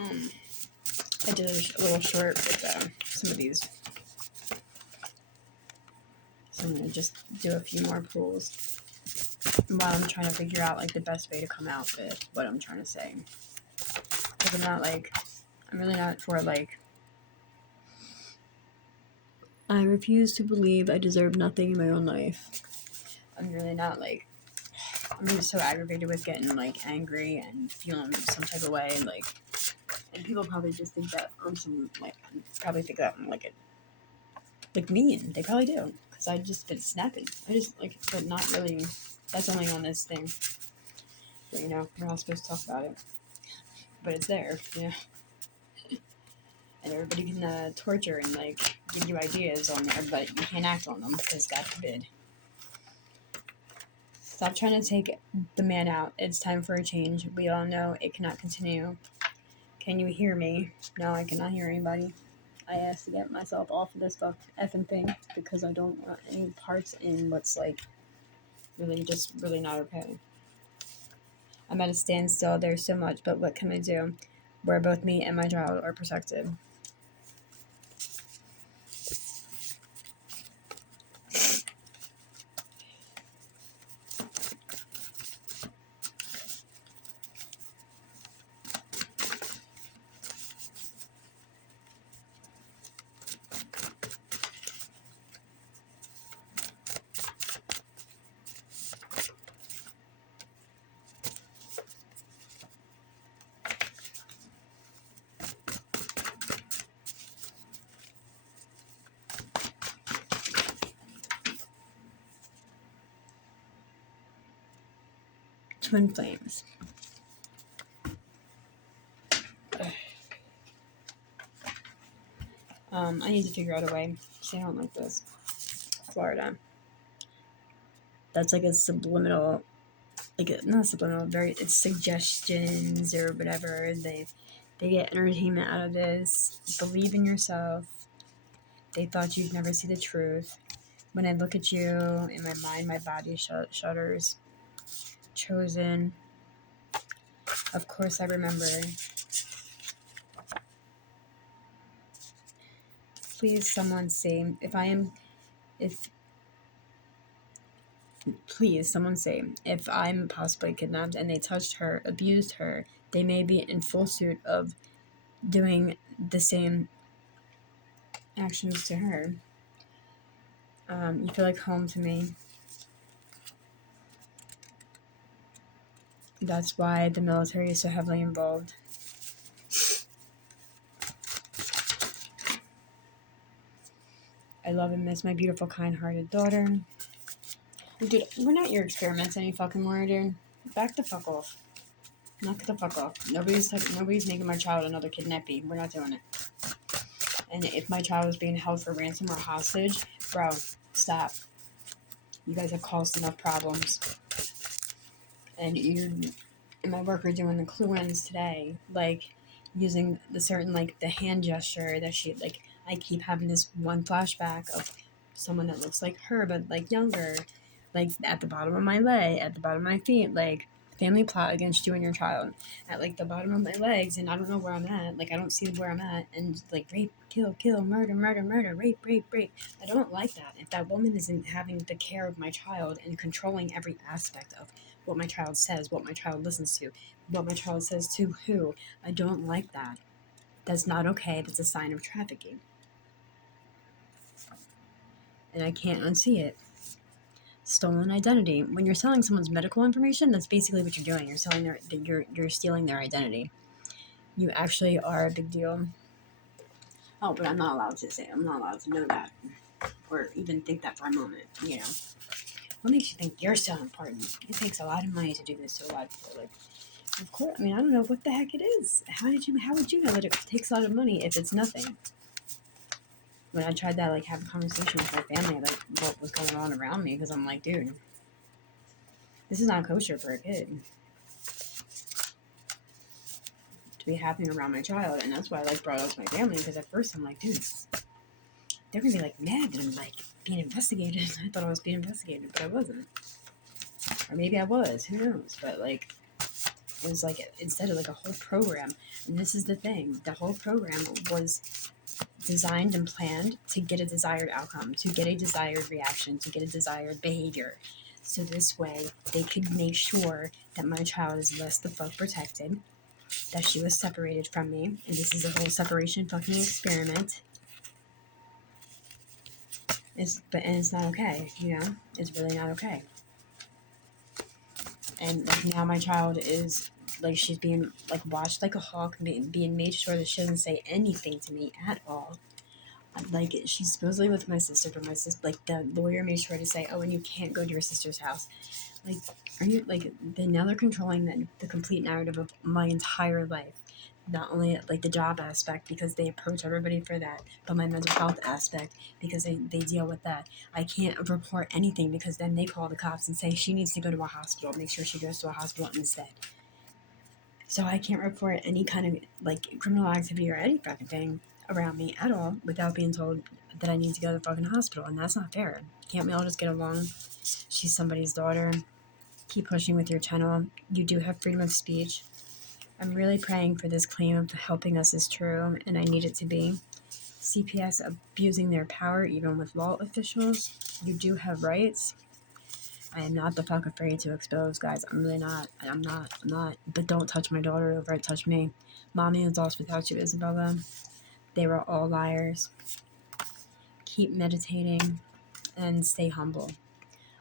I did a little short with some of these. So I'm going to just do a few more pulls while I'm trying to figure out, like, the best way to come out with what I'm trying to say. Because I'm really not for, like, I refuse to believe I deserve nothing in my own life. I'm really not, like, I'm just so aggravated with getting, like, angry and feeling some type of way, like, and people probably just think that I'm some, like, probably think that I'm, like, mean. They probably do, because I just been snapping. I just, like, but not really. That's only on this thing. But, you know, we're not supposed to talk about it. But it's there, you know. And everybody can torture and, like, give you ideas on there, but you can't act on them, because God forbid. Stop trying to take the man out. It's time for a change. We all know it cannot continue. Can you hear me? No, I cannot hear anybody. I asked to get myself off of this effing thing because I don't want any parts in what's, like, really not okay. I'm at a standstill. There's so much, but what can I do? Where both me and my child are protected. Twin flames. I need to figure out a way. See, I don't like this. Florida. That's like a subliminal, not subliminal, it's suggestions or whatever. They get entertainment out of this. Believe in yourself. They thought you'd never see the truth. When I look at you, in my mind, my body shudders. Chosen. Of course I remember. Please, someone say, please, someone say, if I'm possibly kidnapped and they touched her, abused her, they may be in full suit of doing the same actions to her. You feel like home to me. That's why the military is so heavily involved. I love and miss my beautiful, kind-hearted daughter. Dude, we're not your experiments any fucking more, dude. Back the fuck off. Knock the fuck off. Nobody's making my child another kidnappee. We're not doing it. And if my child is being held for ransom or hostage, bro, stop. You guys have caused enough problems. And you and my worker doing the clue-ins today, like, using the certain, like, the hand gesture that she, like, I keep having this one flashback of someone that looks like her, but, like, younger, like, at the bottom of my leg, at the bottom of my feet, like, family plot against you and your child, at, like, the bottom of my legs, and I don't know where I'm at, like, I don't see where I'm at, and, like, rape, kill, murder, rape. I don't like that. If that woman isn't having the care of my child and controlling every aspect of what my child says, what my child listens to, what my child says to who, I don't like that. That's not okay. That's a sign of trafficking. And I can't unsee it. Stolen identity. When you're selling someone's medical information, that's basically what you're doing. You're stealing their identity. You actually are a big deal. Oh, but I'm not allowed to know that. Or even think that for a moment, you know. What makes you think you're so important? It takes a lot of money to do this to a lot of people. Like, of course, I mean, I don't know what the heck it is. How would you know that it takes a lot of money if it's nothing? When I tried to, like, have a conversation with my family, like, what was going on around me, because I'm like, dude, this is not kosher for a kid to be happening around my child, and that's why I, like, brought it up to my family, because at first I'm like, dude, they're gonna be, like, mad that I'm, like, being investigated. I thought I was being investigated, but I wasn't. Or maybe I was, who knows, but, like, It was like, instead of like a whole program. And this is the thing, the whole program was designed and planned to get a desired outcome, to get a desired reaction, to get a desired behavior. So this way, they could make sure that my child is less the fuck protected, that she was separated from me, and this is a whole separation fucking experiment. And it's not okay, you know? It's really not okay. And like now my child is like, she's being like watched like a hawk, being made sure that she doesn't say anything to me at all. Like, she's supposedly with my sister, but my sister, like, the lawyer made sure to say, oh, and you can't go to your sister's house. Like, are you, like, then now they're controlling the complete narrative of my entire life. Not only, like, the job aspect, because they approach everybody for that, but my mental health aspect, because they deal with that. I can't report anything, because then they call the cops and say she needs to go to a hospital. Make sure she goes to a hospital instead. So I can't report any kind of, like, criminal activity or any fucking thing around me at all without being told that I need to go to the fucking hospital, and that's not fair. Can't we all just get along? She's somebody's daughter. Keep pushing with your channel. You do have freedom of speech. I'm really praying for this claim of helping us is true, and I need it to be. CPS abusing their power even with law officials. You do have rights. I am not the fuck afraid to expose, guys. I'm really not. I'm not. But don't touch my daughter over it. Touch me. Mommy is lost without you, Isabella. They were all liars. Keep meditating and stay humble.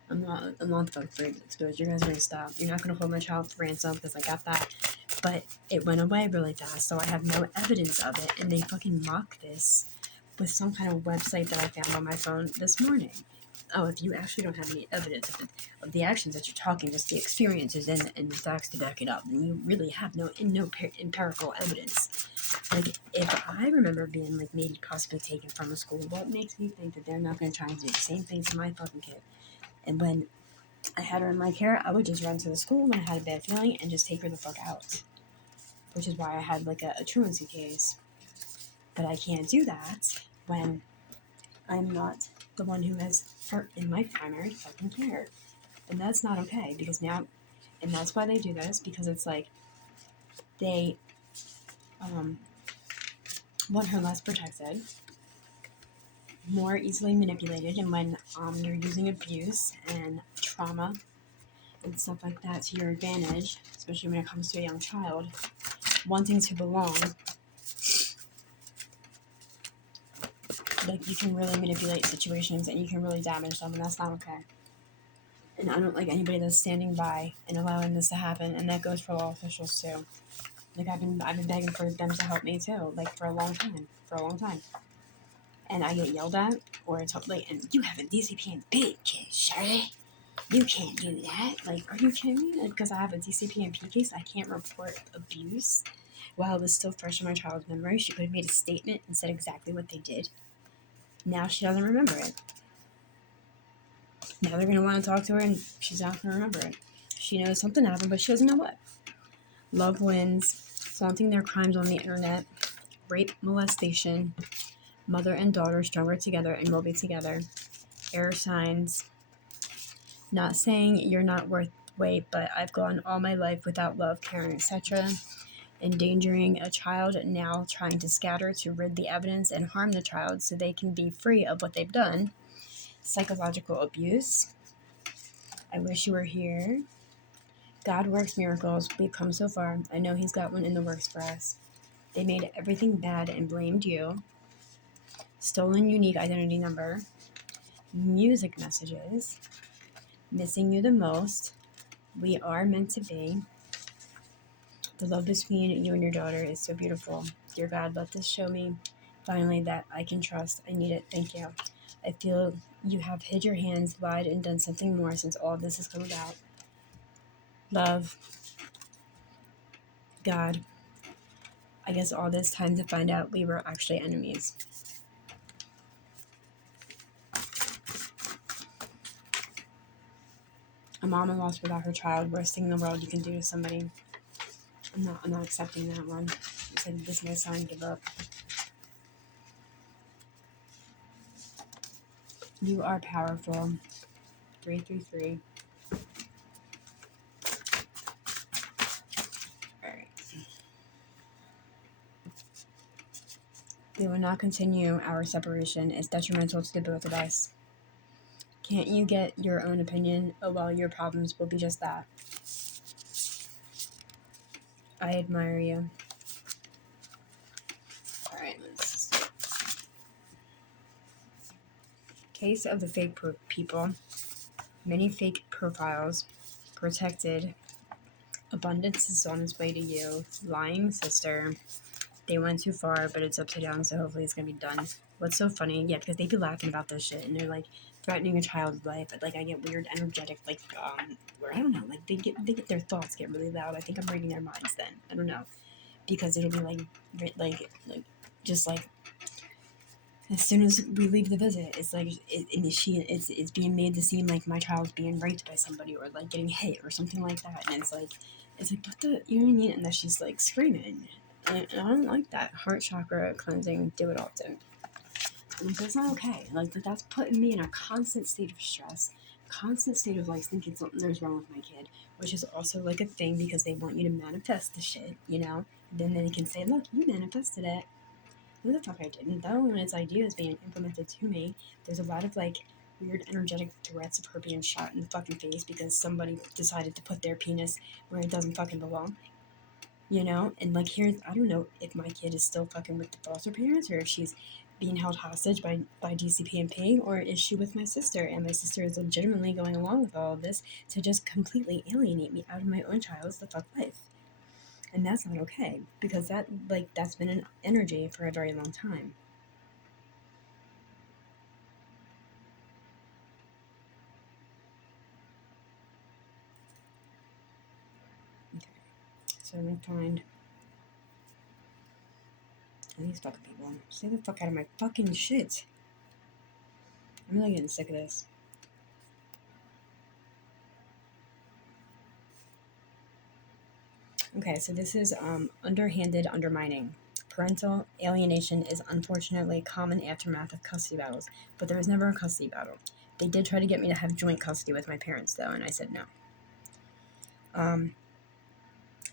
I'm not the fuck afraid to expose. You guys are gonna stop. You're not gonna hold my child for ransom because I got that. But it went away really fast, so I have no evidence of it. And they fucking mock this with some kind of website that I found on my phone this morning. Oh, if you actually don't have any evidence of the actions that you're talking, just the experiences and the facts to back it up, then you really have no empirical evidence. Like, if I remember being, like, maybe possibly taken from a school, what makes me think that they're not going to try and do the same thing to my fucking kid? And when I had her in my care, I would just run to the school when I had a bad feeling and just take her the fuck out. Which is why I had, like, a truancy case. But I can't do that when I'm not the one who has her in my primary fucking care. And that's not okay, because now, and that's why they do this, because it's like, they want her less protected, more easily manipulated, and when you're using abuse and trauma and stuff like that to your advantage, especially when it comes to a young child, wanting to belong, like, you can really manipulate situations and you can really damage them, and that's not okay. And I don't like anybody that's standing by and allowing this to happen, and that goes for law officials too. Like, I've been begging for them to help me too, like, for a long time. And I get yelled at, or it's like, and you have a DCP and P case, Shirley. You can't do that. Like, are you kidding me? Because I have a DCP and P case, I can't report abuse. While it was still fresh in my child's memory, she could have made a statement and said exactly what they did. Now she doesn't remember it. Now they're going to want to talk to her, and she's not going to remember it. She knows something happened, but she doesn't know what. Love wins, flaunting their crimes on the internet, rape, molestation, mother and daughter stronger together and will be together, air signs, not saying you're not worth wait, but I've gone all my life without love, caring, etc., endangering a child, now trying to scatter to rid the evidence and harm the child so they can be free of what they've done, psychological abuse. I wish you were here. God works miracles. We've come so far. I know he's got one in the works for us. They made everything bad and blamed you. Stolen unique identity number. Music messages. Missing you the most. We are meant to be. The love between you and your daughter is so beautiful. Dear God, let this show me finally that I can trust. I need it. Thank you. I feel you have hid your hands, lied, and done something more since all this has come about. Love. God. I guess all this time to find out we were actually enemies. A mom lost without her child. Worst thing in the world you can do to somebody. I'm not accepting that one. It's like, this is my sign, give up. You are powerful. 333. We will not continue our separation. It's detrimental to the both of us. Can't you get your own opinion? Oh, well, your problems will be just that. I admire you. Alright, let's... Case of the fake people. Many fake profiles. Protected. Abundance is on its way to you. Lying sister. They went too far, but it's upside down, so hopefully it's gonna be done. What's so funny? Yeah, because they be laughing about this shit, and they're like threatening a child's life. Like I get weird, energetic, like where I don't know, like they get their thoughts get really loud. I think I'm reading their minds. Then I don't know, because it'll be like just like as soon as we leave the visit, it's like it's being made to seem like my child's being raped by somebody or like getting hit or something like that, and it's like what the, you know what I mean? And then she's like screaming. And I don't like that. Heart chakra cleansing, do it often. And that's not okay. Like, that's putting me in a constant state of stress, constant state of, like, thinking something's wrong with my kid, which is also, like, a thing because they want you to manifest the shit, you know? Then they can say, look, you manifested it. Who the fuck I didn't, though, when its idea is being implemented to me. There's a lot of, like, weird energetic threats of her being shot in the fucking face because somebody decided to put their penis where it doesn't fucking belong. You know, and like here's, I don't know if my kid is still fucking with the foster parents or if she's being held hostage by dcpp, or is she with my sister, and my sister is legitimately going along with all of this to just completely alienate me out of my own child's the fuck life. And that's not okay, because that's been an energy for a very long time. Okay, so I'm gonna find these fucking people. Stay the fuck out of my fucking shit. I'm really getting sick of this. Okay, so this is underhanded undermining. Parental alienation is unfortunately a common aftermath of custody battles, but there was never a custody battle. They did try to get me to have joint custody with my parents, though, and I said no.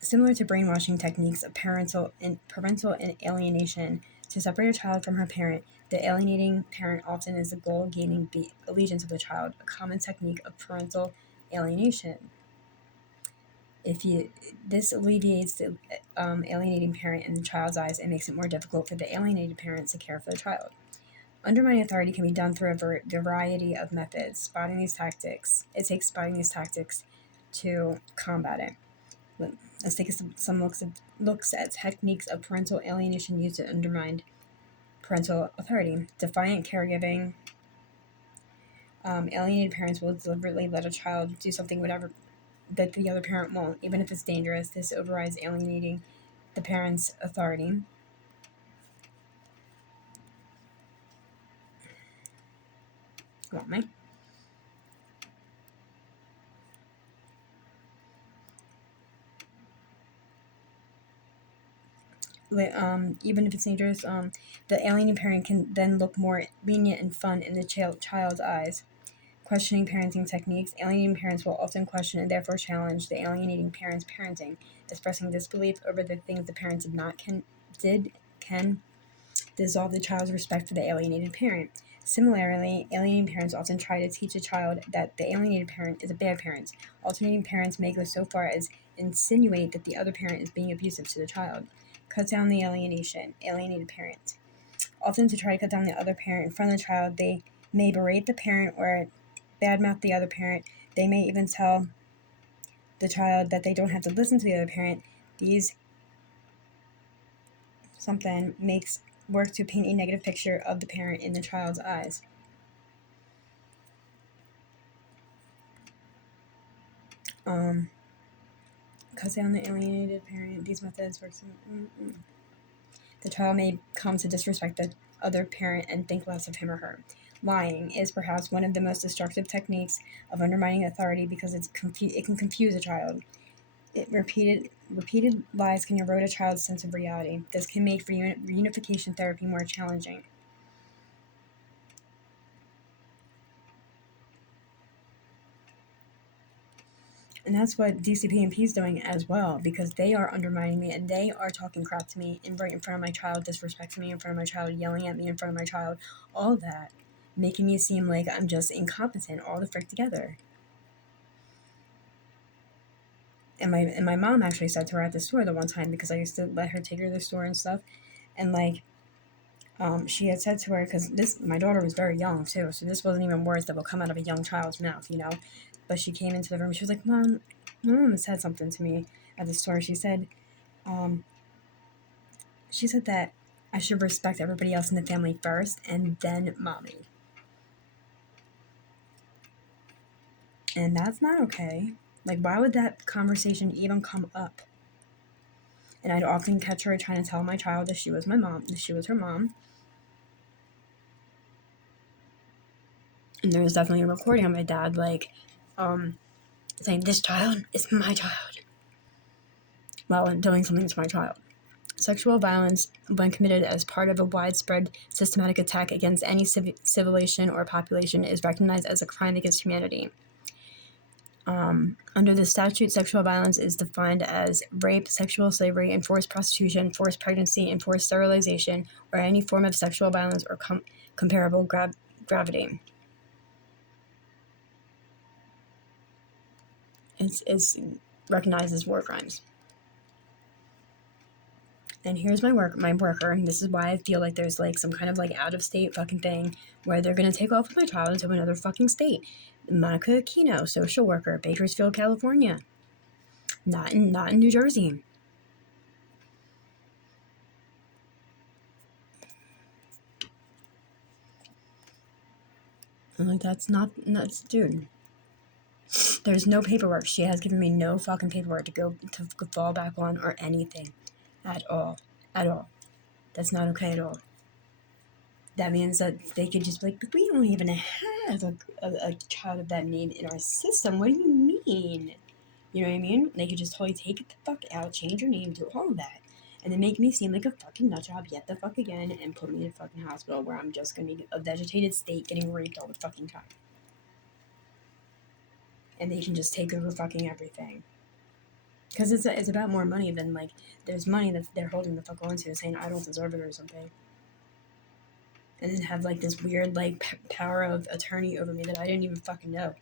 Similar to brainwashing techniques of parental alienation, to separate a child from her parent, the alienating parent often is the goal of gaining the allegiance of the child, a common technique of parental alienation. This alleviates the alienating parent in the child's eyes and makes it more difficult for the alienated parent to care for the child. Undermining authority can be done through a variety of methods. It takes spotting these tactics to combat it. Let's take some looks at techniques of parental alienation used to undermine parental authority. Defiant caregiving. Alienated parents will deliberately let a child do something whatever that the other parent won't, even if it's dangerous. This overrides alienating the parent's authority. Want me? Even if it's dangerous, the alienating parent can then look more lenient and fun in the child's eyes. Questioning parenting techniques. Alienating parents will often question and therefore challenge the alienating parent's parenting, expressing disbelief over the things the parent can dissolve the child's respect for the alienated parent. Similarly, alienating parents often try to teach a child that the alienated parent is a bad parent. Alternating parents may go so far as insinuate that the other parent is being abusive to the child. Cut down the alienated parent. Often to try to cut down the other parent in front of the child, they may berate the parent or badmouth the other parent. They may even tell the child that they don't have to listen to the other parent. These something makes work to paint a negative picture of the parent in the child's eyes. Cut down the alienated parent. These methods work. The child may come to disrespect the other parent and think less of him or her. Lying is perhaps one of the most destructive techniques of undermining authority because it can confuse a child. Repeated lies can erode a child's sense of reality. This can make reunification therapy more challenging. And that's what DCP is doing as well, because they are undermining me and they are talking crap to me right in front of my child, disrespecting me in front of my child, yelling at me in front of my child, all that, making me seem like I'm just incompetent all the frick together. And my mom actually said to her at the store the one time, because I used to let her take her to the store and stuff, and like, she had said to her, because my daughter was very young too, so this wasn't even words that will come out of a young child's mouth, you know. But she came into the room. She was like, "Mom, my mom said something to me at the store. Um, she said that I should respect everybody else in the family first, and then mommy." And that's not okay. Like, why would that conversation even come up? And I'd often catch her trying to tell my child that she was my mom, that she was her mom. And there was definitely a recording of my dad, like, saying, "This child is my child," while doing something to my child. Sexual violence, when committed as part of a widespread systematic attack against any civilization or population, is recognized as a crime against humanity. Under the statute, sexual violence is defined as rape, sexual slavery, enforced prostitution, forced pregnancy, enforced sterilization, or any form of sexual violence or comparable gravity. It's recognized as war crimes. And here's my worker, and this is why I feel like there's like some kind of like out of state fucking thing where they're gonna take off with my child to another fucking state. Monica Aquino, social worker, Bakersfield, California. Not in New Jersey. I'm like, that's dude. There's no paperwork. She has given me no fucking paperwork to go to fall back on or anything, at all, at all. That's not okay at all. That means that they could just be like, "We don't even have a child of that name in our system. What do you mean?" You know what I mean? They could just totally take it the fuck out, change your name, do all of that, and then make me seem like a fucking nutjob yet the fuck again, and put me in a fucking hospital where I'm just gonna be a vegetated state getting raped all the fucking time. And they can just take over fucking everything. Because it's about more money than, like, there's money that they're holding the fuck onto, saying I don't deserve it or something. And then have, like, this weird, like, power of attorney over me that I didn't even fucking know.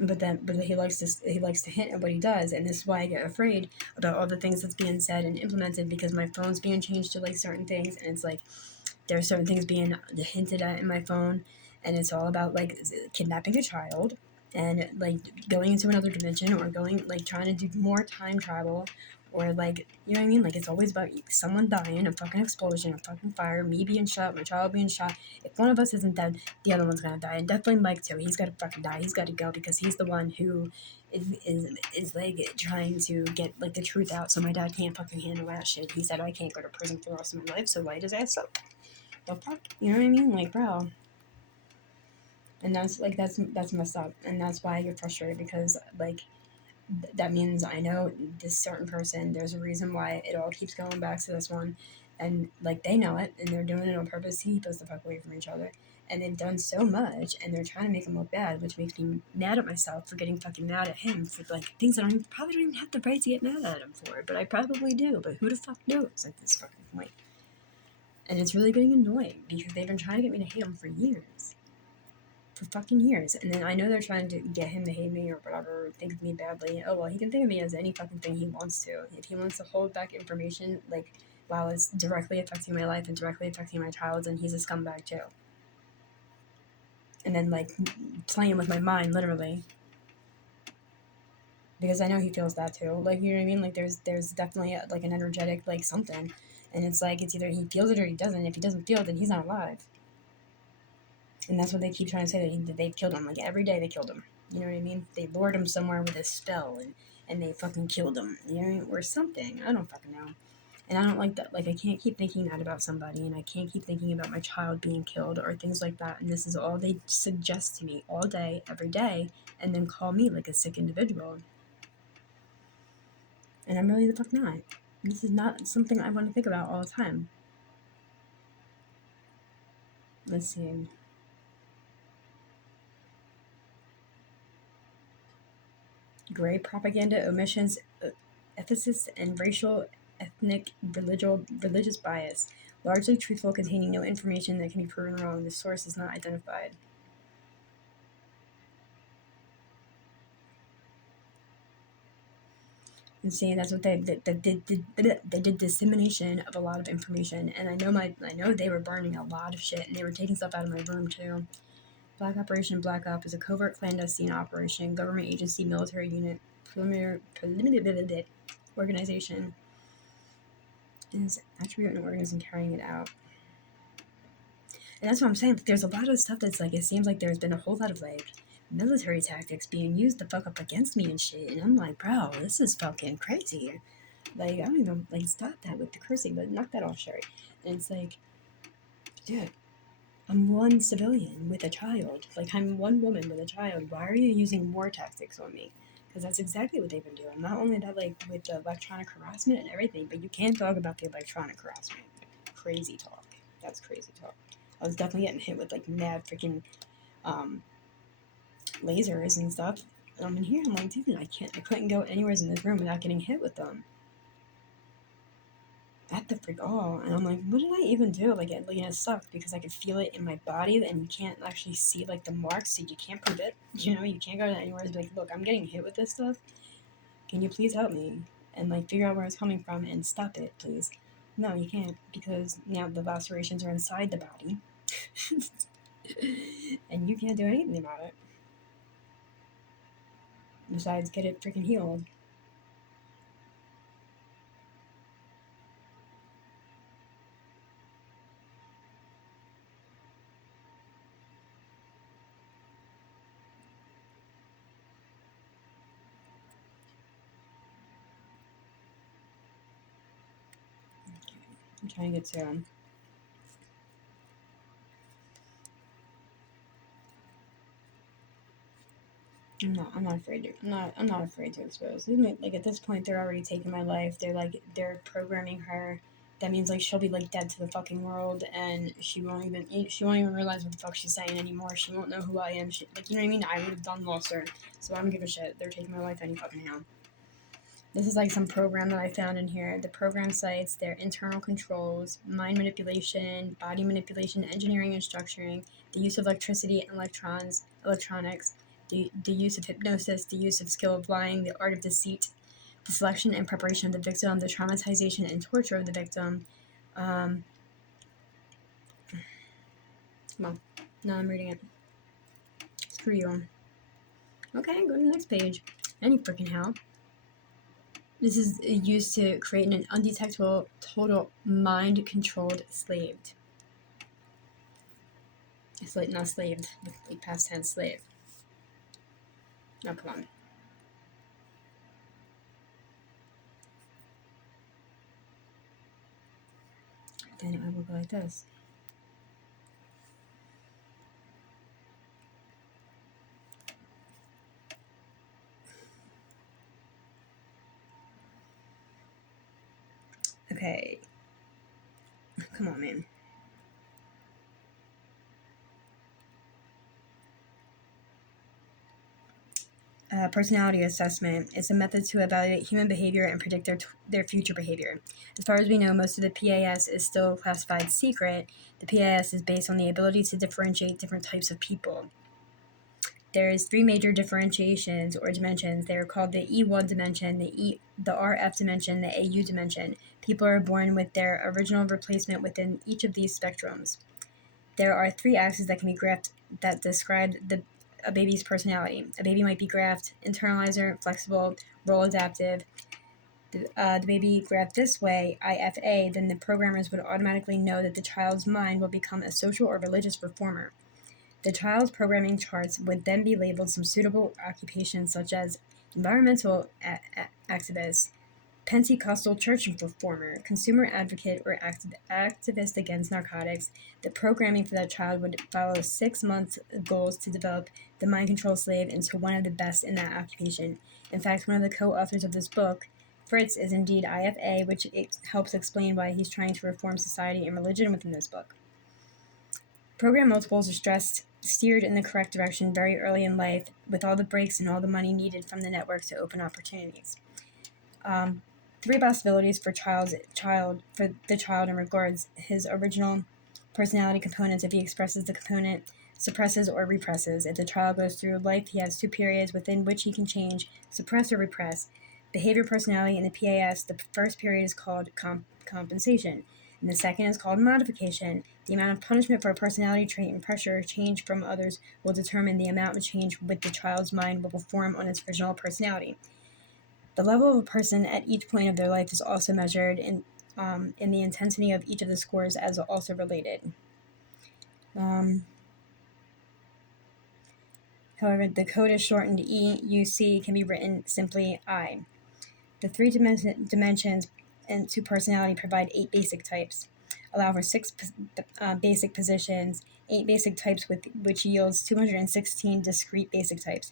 But he likes to hint at what he does, and this is why I get afraid about all the things that's being said and implemented, because my phone's being changed to like certain things, and it's like there are certain things being hinted at in my phone, and it's all about like kidnapping a child and like going into another dimension, or going like trying to do more time travel, or like, you know what I mean, like it's always about someone dying, a fucking explosion, a fucking fire, me being shot, my child being shot. If one of us isn't dead, the other one's gonna die, and definitely Mike too. He's gotta fucking die. He's gotta go, because he's the one who is like trying to get like the truth out, so my dad can't fucking handle that shit. He said I can't go to prison for the rest of my life, so light his ass up. The fuck, you know what I mean? Like, bro. And that's messed up, and that's why I get frustrated, because like that means I know this certain person. There's a reason why it all keeps going back to this one, and like they know it, and they're doing it on purpose to keep us the fuck away from each other. And they've done so much, and they're trying to make him look bad, which makes me mad at myself for getting fucking mad at him for like things that probably don't even have the right to get mad at him for, but I probably do. But who the fuck knows at this fucking point? And it's really getting annoying, because they've been trying to get me to hate him for years. For fucking years. And then I know they're trying to get him to hate me or whatever, or think of me badly. Oh, well, he can think of me as any fucking thing he wants to. If he wants to hold back information, like, while it's directly affecting my life and directly affecting my child, then he's a scumbag too. And then, like, playing with my mind, literally. Because I know he feels that too. Like, you know what I mean? Like, there's definitely, like, an energetic, like, something. And it's like, it's either he feels it or he doesn't. If he doesn't feel it, then he's not alive. And that's what they keep trying to say, that they've killed him. Like, every day they killed him. You know what I mean? They lured him somewhere with a spell, and they fucking killed him. You know what I mean? Or something. I don't fucking know. And I don't like that. Like, I can't keep thinking that about somebody, and I can't keep thinking about my child being killed or things like that. And this is all they suggest to me all day, every day, and then call me like a sick individual. And I'm really the fuck not. This is not something I want to think about all the time. Let's see. Gray propaganda, omissions, ethicists, and racial, ethnic, religious bias. Largely truthful, containing no information that can be proven wrong. The source is not identified. And saying that's what they did dissemination of a lot of information, and I know they were burning a lot of shit, and they were taking stuff out of my room too. Black Operation Black Op is a covert clandestine operation, government agency, military unit, preliminary organization is attribute an organism carrying it out. And that's what I'm saying. Like, there's a lot of stuff that's like, it seems like there's been a whole lot of like military tactics being used to fuck up against me and shit. And I'm like, bro, this is fucking crazy. Like, I don't even, like, stop that with the cursing, but knock that off, Sherry. And it's like, dude, I'm one civilian with a child. Like, I'm one woman with a child. Why are you using war tactics on me? Because that's exactly what they've been doing. Not only that, like, with the electronic harassment and everything, but you can't talk about the electronic harassment. Crazy talk. That's crazy talk. I was definitely getting hit with, like, mad freaking lasers and stuff. And I'm in here, I'm like, dude, I couldn't go anywhere in this room without getting hit with them. At the freak and I'm like, what did I even do? Like it sucked because I could feel it in my body, and you can't actually see like the marks, so you can't prove it. You know, you can't go anywhere and be like, look, I'm getting hit with this stuff. Can you please help me and like figure out where it's coming from and stop it, please? No, you can't, because now the lacerations are inside the body, and you can't do anything about it besides get it freaking healed. I'm trying to get to I'm not afraid to. I'm not afraid to expose. Like at this point, they're already taking my life. They're programming her. That means like she'll be like dead to the fucking world, and she won't even realize what the fuck she's saying anymore. She won't know who I am. Like, you know what I mean? I would have done lost her, so I don't give a shit. They're taking my life any fucking how. This is like some program that I found in here. The program cites their internal controls, mind manipulation, body manipulation, engineering and structuring, the use of electricity and electronics, the use of hypnosis, the use of skill of lying, the art of deceit, the selection and preparation of the victim, the traumatization and torture of the victim. Come on. No, I'm reading it. Screw you. Okay, go to the next page. Any freaking how. This is used to create an undetectable, total mind-controlled slave. It's like not slaved, like past tense slave. Oh, come on. Then it will go like this. Okay. Come on, man. Personality assessment is a method to evaluate human behavior and predict their future behavior. As far as we know, most of the PAS is still classified secret. The PAS is based on the ability to differentiate different types of people. There's three major differentiations or dimensions. They are called the E1 dimension, the RF dimension, the AU dimension. People are born with their original replacement within each of these spectrums. There are three axes that can be graphed that describe a baby's personality. A baby might be graphed internalizer, flexible, role adaptive. The baby graphed this way, IFA, then the programmers would automatically know that the child's mind will become a social or religious reformer. The child's programming charts would then be labeled some suitable occupations such as environmental activist, Pentecostal church reformer, consumer advocate, or activist against narcotics. The programming for that child would follow 6 month goals to develop the mind control slave into one of the best in that occupation. In fact, one of the co-authors of this book, Fritz, is indeed IFA, which helps explain why he's trying to reform society and religion within this book. Program multiples are steered in the correct direction very early in life, with all the breaks and all the money needed from the network to open opportunities. 3 possibilities for the child in regards his original personality components if he expresses the component, suppresses or represses. If the child goes through life, he has 2 periods within which he can change, suppress or repress. Behavior, personality, and the PAS, the first period is called compensation, and the second is called modification. The amount of punishment for a personality trait and pressure change from others will determine the amount of change with the child's mind will perform on its original personality. The level of a person at each point of their life is also measured in the intensity of each of the scores as also related. However, the code is shortened EUC can be written simply I. The 3 dimensions to personality provide 8 basic types, allow for 6 basic positions, 8 basic types which yields 216 discrete basic types.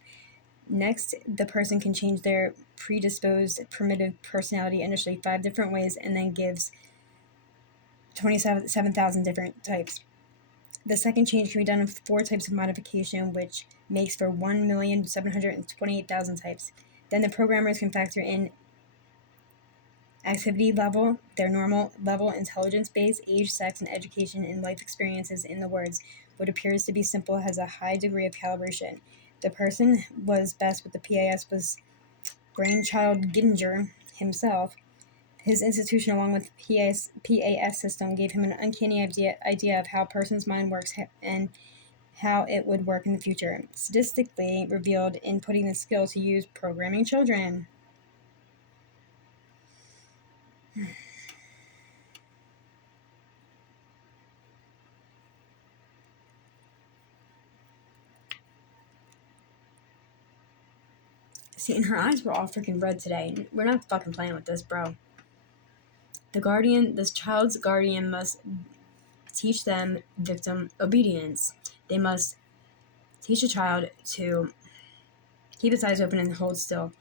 Next, the person can change their predisposed primitive personality initially 5 different ways and then gives 27,000 different types. The second change can be done with 4 types of modification, which makes for 1,728,000 types. Then the programmers can factor in activity level, their normal level, intelligence base, age, sex, and education and life experiences in the words. What appears to be simple has a high degree of calibration. The person was best with the PAS was brainchild Ginger himself. His institution, along with PAS system, gave him an uncanny idea of how a person's mind works and how it would work in the future, statistically revealed in putting the skill to use programming children. See, and her eyes were all freaking red today. We're not fucking playing with this, bro. This child's guardian must teach them victim obedience. They must teach a child to keep its eyes open and hold still.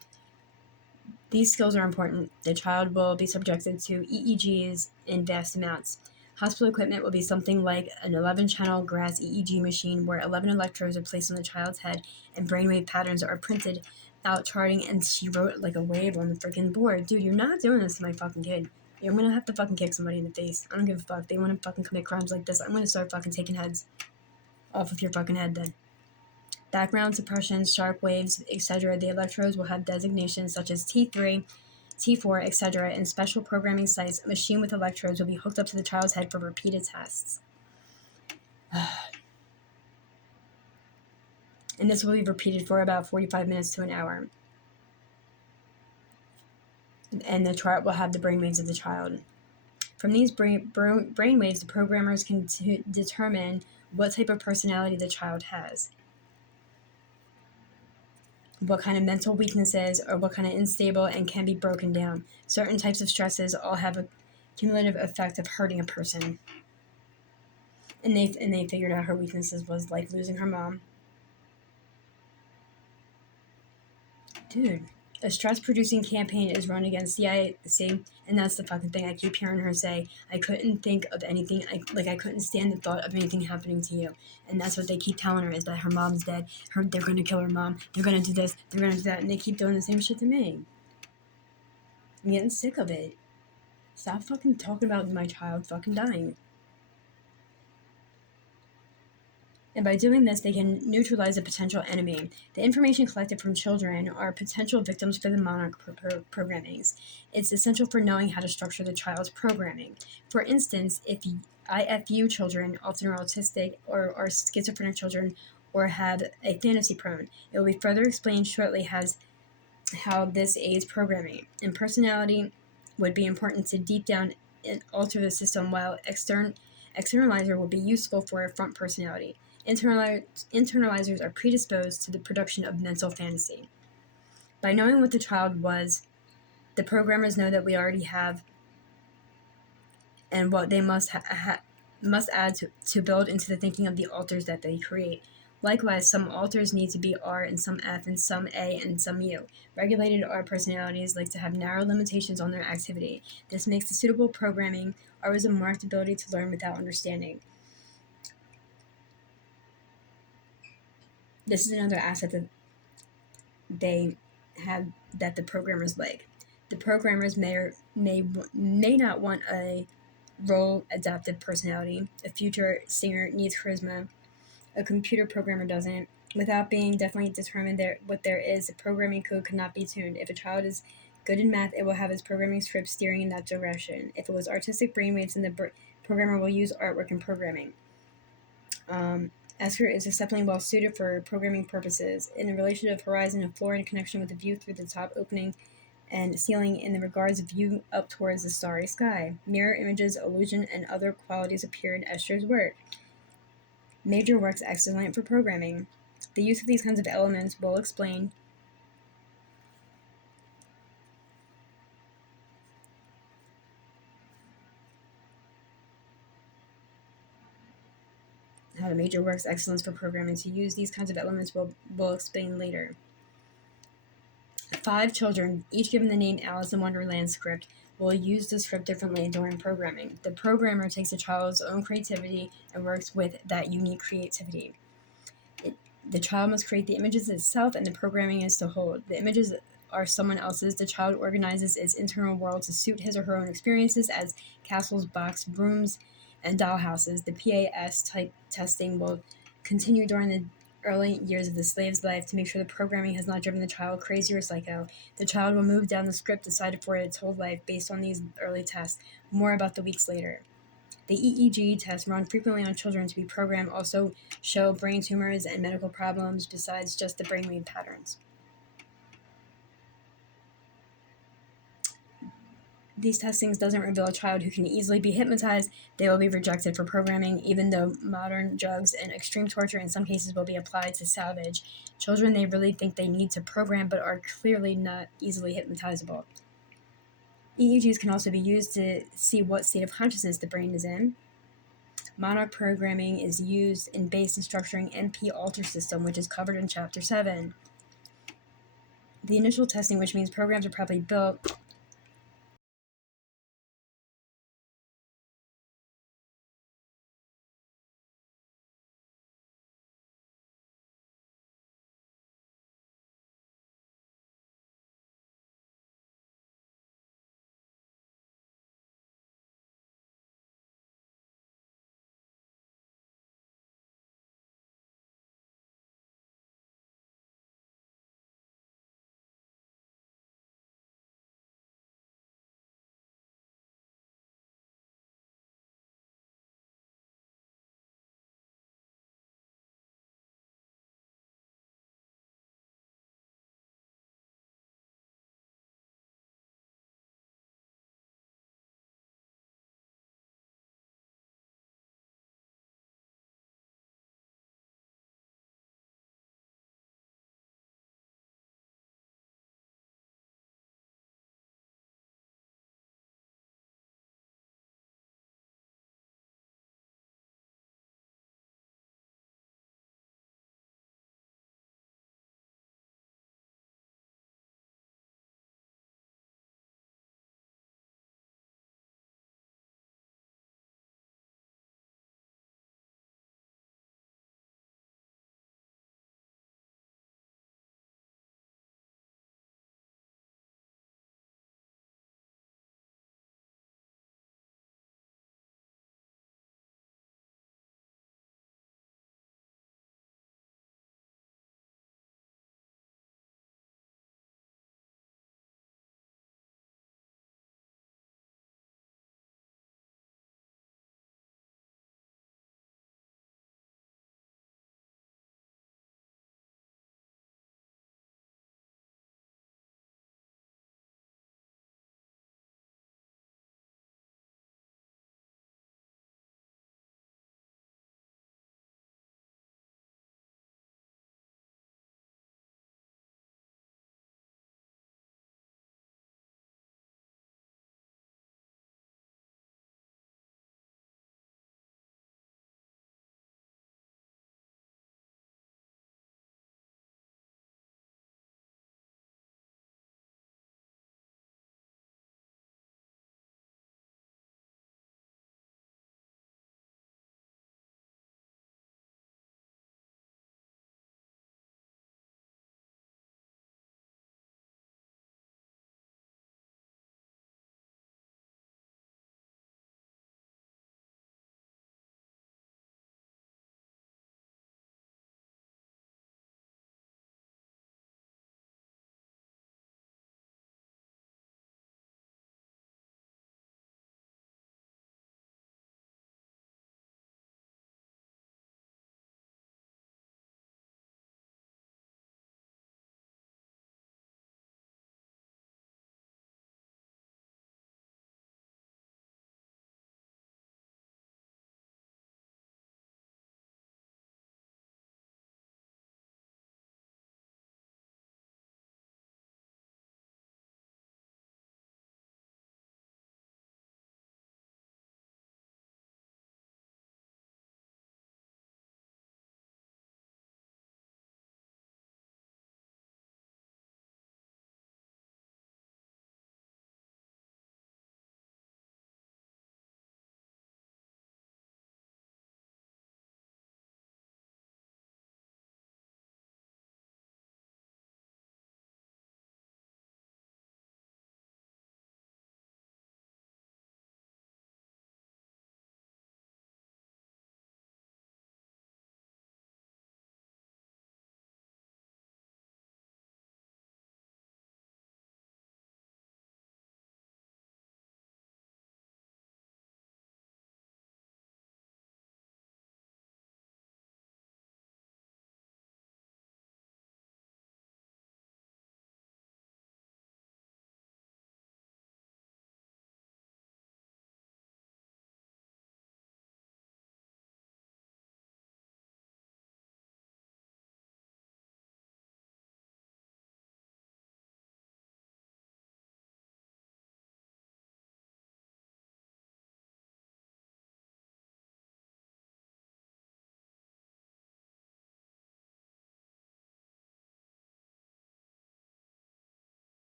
These skills are important. The child will be subjected to EEGs in vast amounts. Hospital equipment will be something like an 11-channel grass EEG machine where 11 electrodes are placed on the child's head and brainwave patterns are printed out charting, and she wrote like a wave on the freaking board. Dude, you're not doing this to my fucking kid. You're gonna have to fucking kick somebody in the face. I don't give a fuck. They want to fucking commit crimes like this. I'm gonna start fucking taking heads off of your fucking head then. Background suppression, sharp waves, etc. The electrodes will have designations such as T3, T4, etc. In special programming sites, a machine with electrodes will be hooked up to the child's head for repeated tests. And this will be repeated for about 45 minutes to an hour. And the chart will have the brainwaves of the child. From these brainwaves, the programmers can determine what type of personality the child has, what kind of mental weaknesses or what kind of unstable and can be broken down. Certain types of stresses all have a cumulative effect of hurting a person. And they figured out her weaknesses was like losing her mom. Dude, a stress-producing campaign is run against CIC, and that's the fucking thing. I keep hearing her say, I couldn't think of anything, I couldn't stand the thought of anything happening to you. And that's what they keep telling her, is that her mom's dead, they're gonna kill her mom, they're gonna do this, they're gonna do that, and they keep doing the same shit to me. I'm getting sick of it. Stop fucking talking about my child fucking dying. And by doing this, they can neutralize a potential enemy. The information collected from children are potential victims for the monarch programmings. It's essential for knowing how to structure the child's programming. For instance, if IFU children, often are autistic or are schizophrenic children, or have a fantasy prone, it will be further explained shortly how this aids programming. And personality would be important to deep down and alter the system, while externalizer will be useful for a front personality. Internalizers are predisposed to the production of mental fantasy. By knowing what the child was, the programmers know that we already have and what they must add to build into the thinking of the alters that they create. Likewise, some alters need to be R and some F and some A and some U. Regulated R personalities like to have narrow limitations on their activity. This makes the suitable programming always a marked ability to learn without understanding. This is another asset that they have that the programmers like. The programmers may not want a role adaptive personality. A future singer needs charisma. A computer programmer doesn't. Without being definitely determined what there is, the programming code could not be tuned. If a child is good in math, it will have its programming script steering in that direction. If it was artistic brainwaves, then the programmer will use artwork in programming. Esker is exceptionally well suited for programming purposes. In the relation of horizon and floor in connection with the view through the top opening and ceiling in the regards of view up towards the starry sky. Mirror images, illusion, and other qualities appear in Esther's work. Major works excellent for programming. The use of these kinds of elements will explain how the major works excellence for programming. To use these kinds of elements will explain later. 5 children, each given the name Alice in Wonderland script, will use the script differently during programming. The programmer takes a child's own creativity and works with that unique creativity. The child must create the images itself, and the programming is to hold. The images are someone else's. The child organizes its internal world to suit his or her own experiences as castles, box, rooms, and dollhouses. The PAS type testing will continue during the early years of the slave's life to make sure the programming has not driven the child crazy or psycho. The child will move down the script decided for its whole life based on these early tests. More about the weeks later. The EEG tests run frequently on children to be programmed also show brain tumors and medical problems besides just the brainwave patterns. These testings doesn't reveal a child who can easily be hypnotized. They will be rejected for programming, even though modern drugs and extreme torture in some cases will be applied to salvage children they really think they need to program but are clearly not easily hypnotizable. EEGs can also be used to see what state of consciousness the brain is in. Monarch programming is used in base and structuring NP alter system, which is covered in Chapter 7. The initial testing, which means programs are properly built,